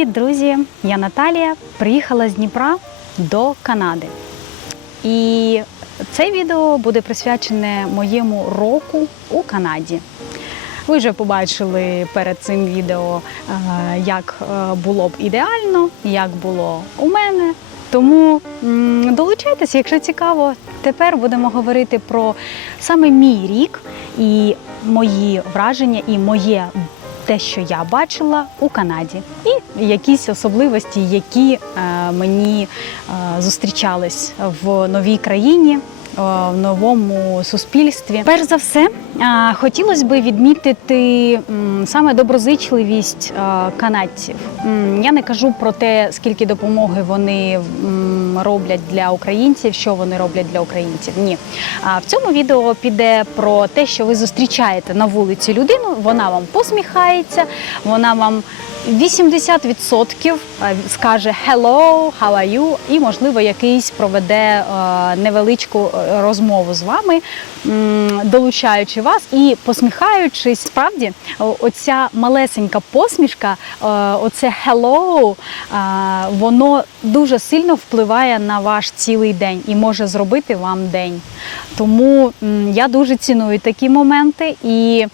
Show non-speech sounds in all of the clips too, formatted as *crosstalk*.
Привіт, друзі! Я Наталія. Приїхала з Дніпра до Канади. І це відео буде присвячене моєму року у Канаді. Ви вже побачили перед цим відео, е, як е, було б ідеально, як було у мене. Тому долучайтеся, якщо цікаво. Тепер будемо говорити про саме мій рік і мої враження, і моє те, що я бачила у Канаді, і якісь особливості, які е, мені е, зустрічались в новій країні. е, В новому суспільстві, перш за все, хотілося б відмітити саме доброзичливість канадців. Я не кажу про те, скільки допомоги вони роблять для українців, що вони роблять для українців. Ні, а в цьому відео піде про те, що ви зустрічаєте на вулиці людину, вона вам посміхається, вона вам 80% скаже «hello, how are you?» і, можливо, якийсь проведе е, невеличку е, розмову з вами, долучаючи вас і посміхаючись. Справді, оця малесенька посмішка, е, оце «hello», е, воно дуже сильно впливає на ваш цілий день і може зробити вам день. Тому я дуже ціную такі моменти. І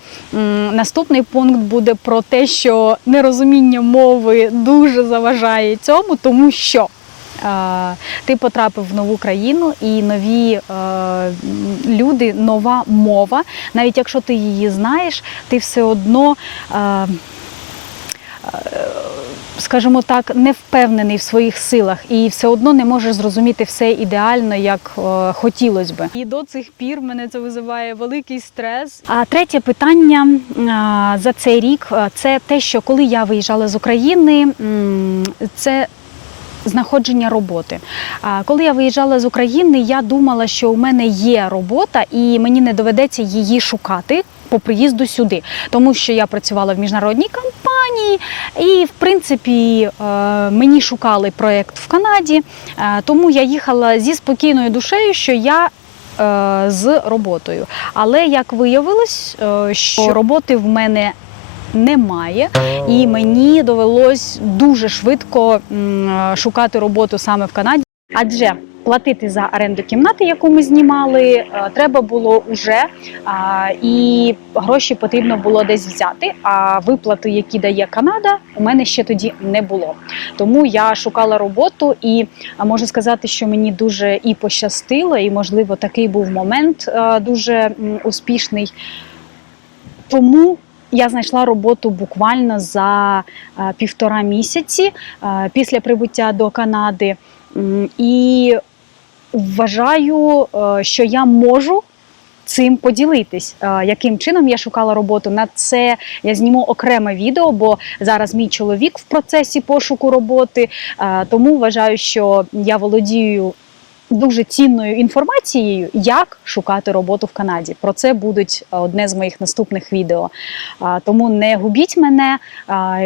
наступний пункт буде про те, що нерозуміння мови дуже заважає цьому, тому що. е, Ти потрапив в нову країну і нові е, люди, нова мова. Навіть якщо ти її знаєш, ти все одно, е, скажімо так, не впевнений в своїх силах і все одно не можеш зрозуміти все ідеально, як е, хотілося би. І до цих пір мене це визиває великий стрес. А третє питання а, за цей рік це те, що коли я виїжджала з України, це знаходження роботи. А коли я виїжджала з України, я думала, що у мене є робота, і мені не доведеться її шукати. По приїзду сюди, тому що я працювала в міжнародній компанії, і в принципі е, мені шукали проєкт в Канаді, е, тому я їхала зі спокійною душею, що я е, з роботою. Але як виявилось, що роботи в мене немає, і мені довелось дуже швидко шукати роботу саме в Канаді. Адже платити за оренду кімнати, яку ми знімали, е, треба було уже, і гроші потрібно було десь взяти. А виплати, які дає Канада, у мене ще тоді не було. Тому я шукала роботу, і можу сказати, що мені дуже і пощастило, і можливо такий був момент е, дуже успішний. Тому я знайшла роботу буквально за е, півтора місяці після прибуття до Канади. І вважаю, е, що я можу. Цим поділитись, Е, яким чином я шукала роботу. На це я зніму окреме відео, бо зараз мій чоловік в процесі пошуку роботи. Е, Тому вважаю, що я володію дуже цінною інформацією, як шукати роботу в Канаді. Про це будуть одне з моїх наступних відео. Тому не губіть мене,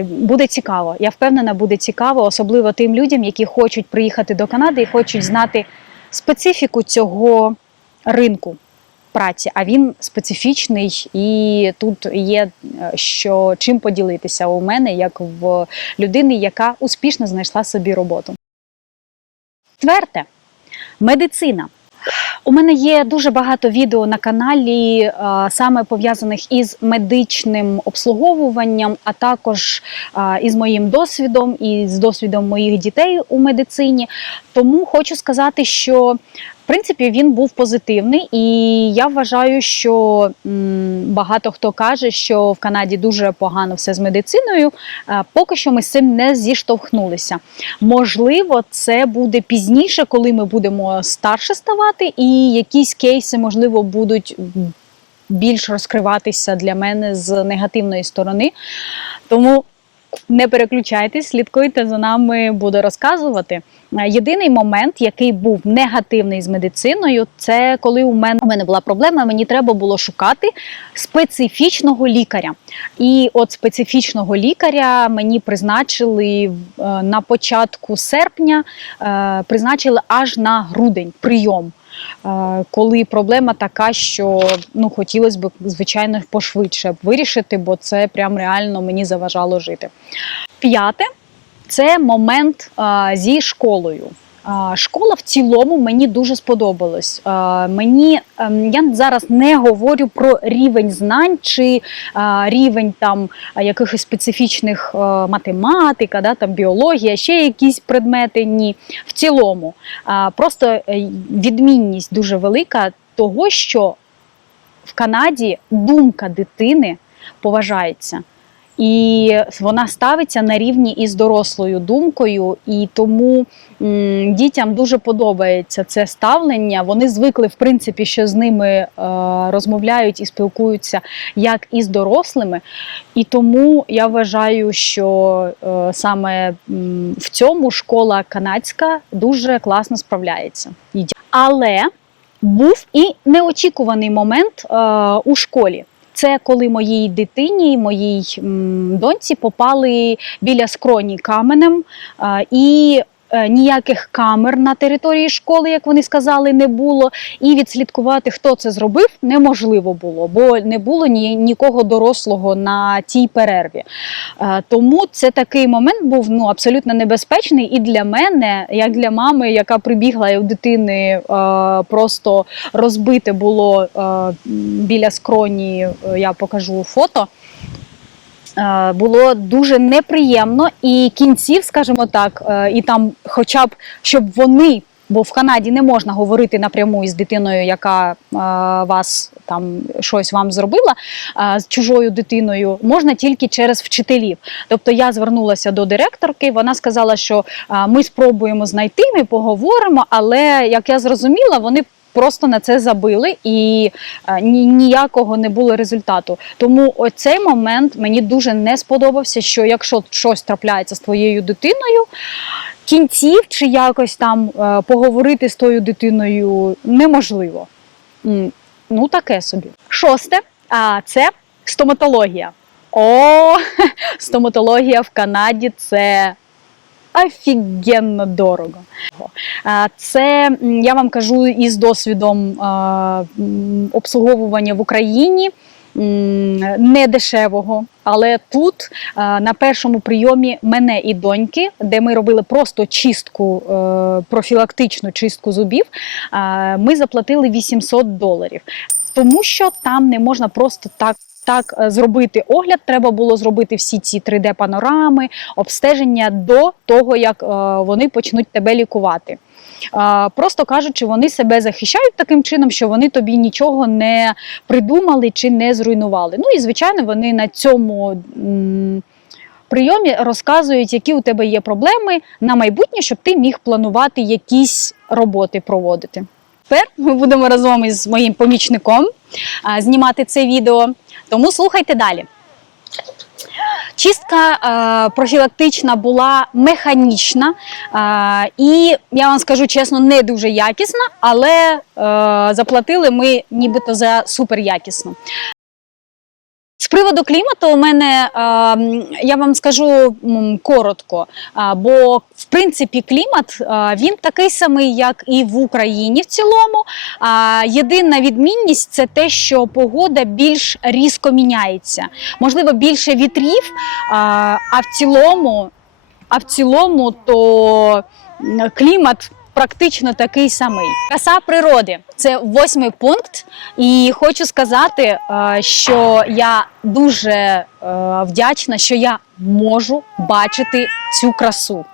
буде цікаво. Я впевнена, буде цікаво, особливо тим людям, які хочуть приїхати до Канади і хочуть знати специфіку цього ринку. Праці, а він специфічний, і тут є е, що чим поділитися у мене, як в людини, яка успішно знайшла собі роботу. Четверте медицина. У мене є дуже багато відео на каналі, е, саме пов'язаних із медичним обслуговуванням, а також е, із моїм досвідом і з досвідом моїх дітей у медицині. Тому хочу сказати, що принципі він був позитивний, і я вважаю, що багато хто каже, що в Канаді дуже погано все з медициною. Е, Поки що ми з цим не зіштовхнулися. Можливо, це буде пізніше, коли ми будемо старше ставати, і якісь кейси, можливо, будуть більш розкриватися для мене з негативної сторони. Тому не переключайтесь, слідкуйте за нами, буду розказувати. Е, Єдиний момент, який був негативний з медициною, це коли у мене у мене була проблема, мені треба було шукати специфічного лікаря. І от специфічного лікаря мені призначили е, на початку серпня, е, призначили аж на грудень прийом. Коли проблема така, що ну хотілося б, звичайно, пошвидше вирішити, бо це прям реально мені заважало жити. П'яте це момент зі школою. Школа в цілому мені дуже сподобалась. Мені ем, я зараз не говорю про рівень знань чи рівень там якихось специфічних а, математика, да, там біологія, ще якісь предмети. Ні, в цілому. Просто е, відмінність дуже велика того, що в Канаді думка дитини поважається. І вона ставиться на рівні із дорослою думкою, і тому м, дітям дуже подобається це ставлення. Вони звикли, в принципі, що з ними е, розмовляють і спілкуються як із дорослими. І тому я вважаю, що е, саме м, в цьому школа канадська дуже класно справляється. Але був і неочікуваний момент е, у школі. Це коли моїй дитині, моїй доньці попали біля скроні каменем, і ніяких камер на території школи, як вони сказали, не було. І відслідкувати, хто це зробив, неможливо було, бо не було ні, нікого дорослого на тій перерві. Е, Тому це такий момент був ну, абсолютно небезпечний і для мене, як для мами, яка прибігла і у дитини е, просто розбите було е, біля скроні, е, я покажу фото. Е, Було дуже неприємно, і кінців, скажімо так, е, і там, хоча б щоб вони, бо в Канаді не можна говорити напряму із дитиною, яка е, вас там щось вам зробила з чужою дитиною, можна тільки через вчителів. Тобто я звернулася до директорки, вона сказала, що ми спробуємо знайти, ми поговоримо, але як я зрозуміла, вони. Просто на це забили і е, ні, ніякого не було результату. Тому оцей момент мені дуже не сподобався, що якщо щось трапляється з твоєю дитиною, кінців чи якось там е, поговорити з тою дитиною неможливо. Ну, таке собі. Шосте, а це стоматологія. О, *laughs* стоматологія в Канаді це офігенно дорого. Це я вам кажу із досвідом обслуговування в Україні. Не дешевого, але тут на першому прийомі мене і доньки, де ми робили просто чистку, е, профілактичну чистку зубів, ми заплатили 800 доларів, тому що там не можна просто так. Так, е, зробити огляд, треба було зробити всі ці 3D-панорами, обстеження до того, як е, вони почнуть тебе лікувати. Просто кажучи, вони себе захищають таким чином, що вони тобі нічого не придумали чи не зруйнували. Ну і звичайно, вони на цьому. Прийомі розказують, які у тебе є проблеми на майбутнє, щоб ти міг планувати якісь роботи проводити. Тепер ми будемо разом із моїм помічником знімати це відео, тому слухайте далі. Чистка е, профілактична була механічна, е, і я вам скажу чесно, не дуже якісна, але е, заплатили ми нібито за суперякісну. Приводу клімату, у мене я вам скажу коротко, бо в принципі клімат він такий самий, як і в Україні в цілому. Єдина відмінність це те, що погода більш різко міняється. Можливо, більше вітрів, а в цілому, а в цілому, то клімат. Практично такий самий. Краса природи це восьмий пункт. І хочу сказати, е, що я дуже е, вдячна, що я можу бачити цю красу.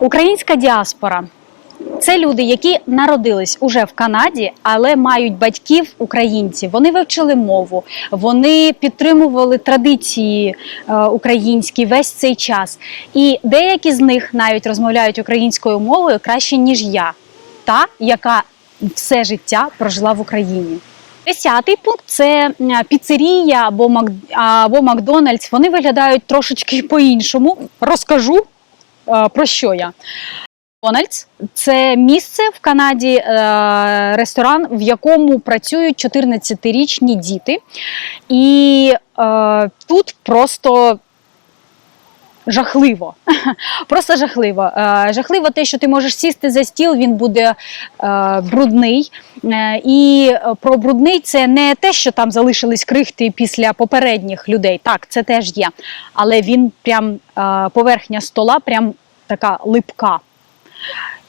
Українська діаспора це люди, які народились уже в Канаді, але мають батьків українців. Вони вивчили мову, вони підтримували традиції е, українські весь цей час. І деякі з них навіть розмовляють українською мовою краще ніж я, та яка все життя прожила в Україні. Десятий пункт це піцерія або Мак... або Макдональдс. Вони виглядають трошечки по-іншому. Розкажу е, про що я. Макдональдс це місце в Канаді, е, ресторан, в якому працюють 14-річні діти. І е, тут просто жахливо. *laughs* Просто жахливо. Е, Жахливо те, що ти можеш сісти за стіл, він буде брудний. І про брудний це не те, що там залишились крихти після попередніх людей. Так, це теж є. Але він прям поверхня стола, прям така липка.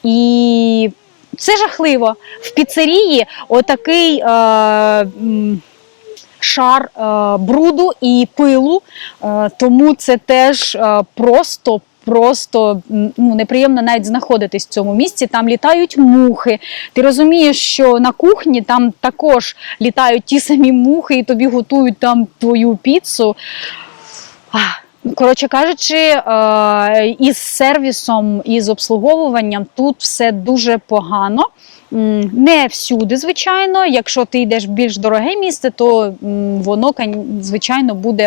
І це жахливо. В піцерії отакий е, шар е, бруду і пилу, е, тому це теж е, просто. Просто ну, неприємно навіть знаходитись в цьому місці. Там літають мухи. Ти розумієш, що на кухні там також літають ті самі мухи, і тобі готують там твою піцу. Ах, Коротше кажучи, е, із сервісом, із обслуговуванням тут все дуже погано. Не всюди, звичайно. Якщо ти йдеш в більш дороге місце, то воно, звичайно, буде.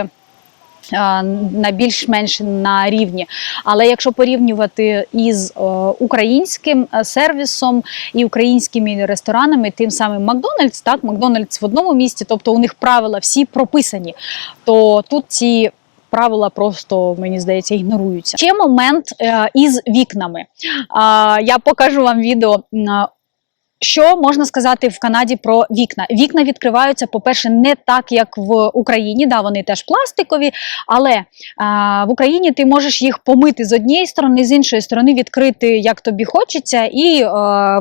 е, На більш-менш на рівні. Але якщо порівнювати із е, українським сервісом і українськими ресторанами, тим самим Макдональдс, так, Макдональдс в одному місті, тобто у них правила всі прописані, то тут ці правила просто, мені здається, ігноруються. Ще момент е, із вікнами. Я покажу вам відео. Що можна сказати в Канаді про вікна? Вікна відкриваються, по-перше, не так, як в Україні. Да, вони теж пластикові, але а, в Україні ти можеш їх помити з однієї сторони, з іншої сторони відкрити як тобі хочеться, і е,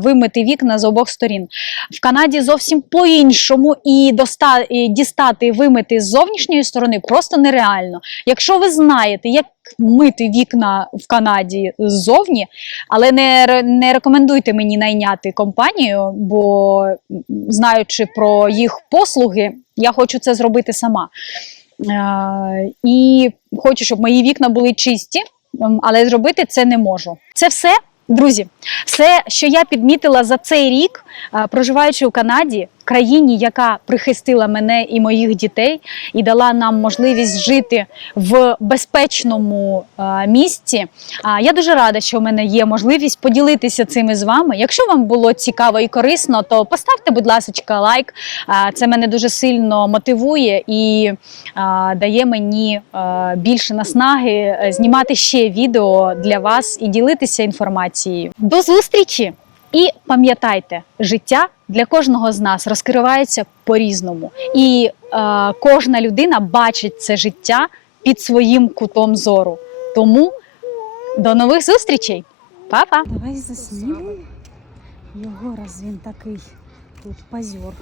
вимити вікна з обох сторін. В Канаді зовсім по-іншому, і, доста, і дістати, вимити з зовнішньої сторони просто нереально. Якщо ви знаєте, як мити вікна в Канаді ззовні, але не, не рекомендуйте мені найняти компанію, бо знаючи про їх послуги, я хочу це зробити сама. Е, і хочу, щоб мої вікна були чисті, але зробити це не можу. Це все. Друзі, все, що я підмітила за цей рік, е, проживаючи у Канаді, країні, яка прихистила мене і моїх дітей, і дала нам можливість жити в безпечному е, місці. Я дуже рада, що в мене є можливість поділитися цими з вами. Якщо вам було цікаво і корисно, то поставте, будь ласка, лайк. Це мене дуже сильно мотивує і дає мені а, більше наснаги е, знімати ще відео для вас і ділитися інформацією. До зустрічі! І пам'ятайте, життя для кожного з нас розкривається по-різному, і е, кожна людина бачить це життя під своїм кутом зору. Тому до нових зустрічей! Па-па! Давай заснімемо його, раз він такий тут позор.